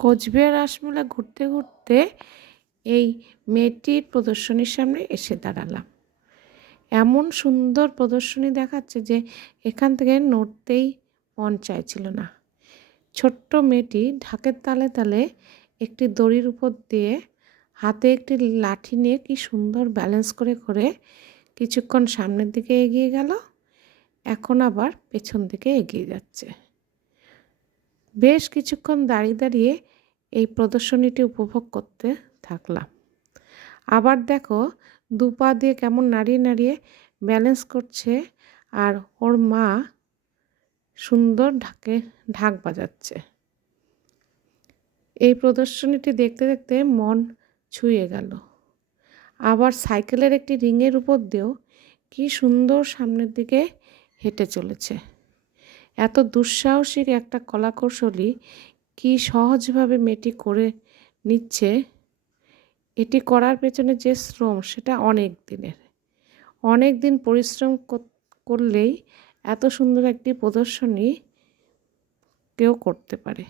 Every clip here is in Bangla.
কোচবিহার রাসমেলা ঘুরতে ঘুরতে এই মেয়েটির প্রদর্শনীর সামনে এসে দাঁড়ালাম। এমন সুন্দর প্রদর্শনী দেখাচ্ছে যে এখান থেকে নড়তেই মন চাইছিল না। ছোট্ট মেয়েটি ঢাকের তালে তালে একটি দড়ির উপর দিয়ে হাতে একটি লাঠি নিয়ে কি সুন্দর ব্যালেন্স করে করে কিছুক্ষণ সামনের দিকে এগিয়ে গেল, এখন আবার পেছন দিকে এগিয়ে যাচ্ছে। বেশ কিছুক্ষণ দাঁড়িয়ে দাঁড়িয়ে এই প্রদর্শনীটি উপভোগ করতে থাকলাম। আবার দেখো দু পা দিয়ে কেমন নাড়িয়ে নাড়িয়ে ব্যালেন্স করছে, আর ওর মা সুন্দর ঢাক বাজাচ্ছে। এই প্রদর্শনীটি দেখতে দেখতে মন ছুঁয়ে গেল। আবার সাইকেলের একটি রিংয়ের উপর দিয়েও কি সুন্দর সামনের দিকে হেঁটে চলেছে। এত দুঃসাহসিক একটা কলাকৌশলী কি সহজভাবে মেয়েটি করে নিচ্ছে। এটি করার পেছনে যে শ্রম, সেটা অনেক দিন পরিশ্রম করলেই এত সুন্দর একটি প্রদর্শনী কেউ করতে পারে।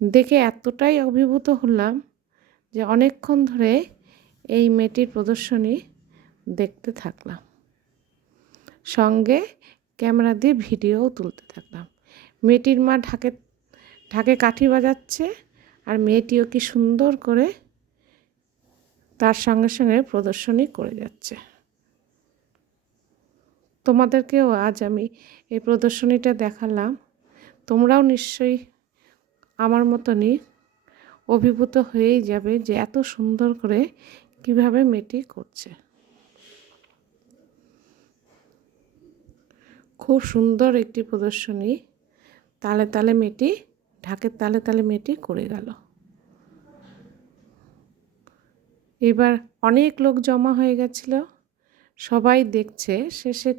দেখে এতটাই অভিভূত হলাম যে অনেকক্ষণ ধরে এই মেয়েটির প্রদর্শনী দেখতে থাকলাম, সঙ্গে ক্যামেরা দিয়ে ভিডিওও তুলতে থাকলাম। মেয়েটির মা ঢাকে কাঠি বাজাচ্ছে, আর মেয়েটিও কি সুন্দর করে তার সঙ্গে সঙ্গে প্রদর্শনী করে যাচ্ছে। তোমাদেরকেও আজ আমি এই প্রদর্শনীটা দেখালাম। তোমরাও নিশ্চয়ই আমার মতনই অভিভূত হয়েই যাবে যে এত সুন্দর করে কিভাবে মেয়েটি করছে। খুব সুন্দর একটি প্রদর্শনী, তালে তালে মেয়েটি ঢাকের তালে তালে মেয়েটি করে গেল। এবার অনেক লোক জমা হয়ে গেছিল, সবাই দেখছে। শেষে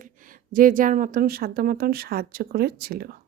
যে যার মতন সাধ্য মতন সাহায্য করেছিল।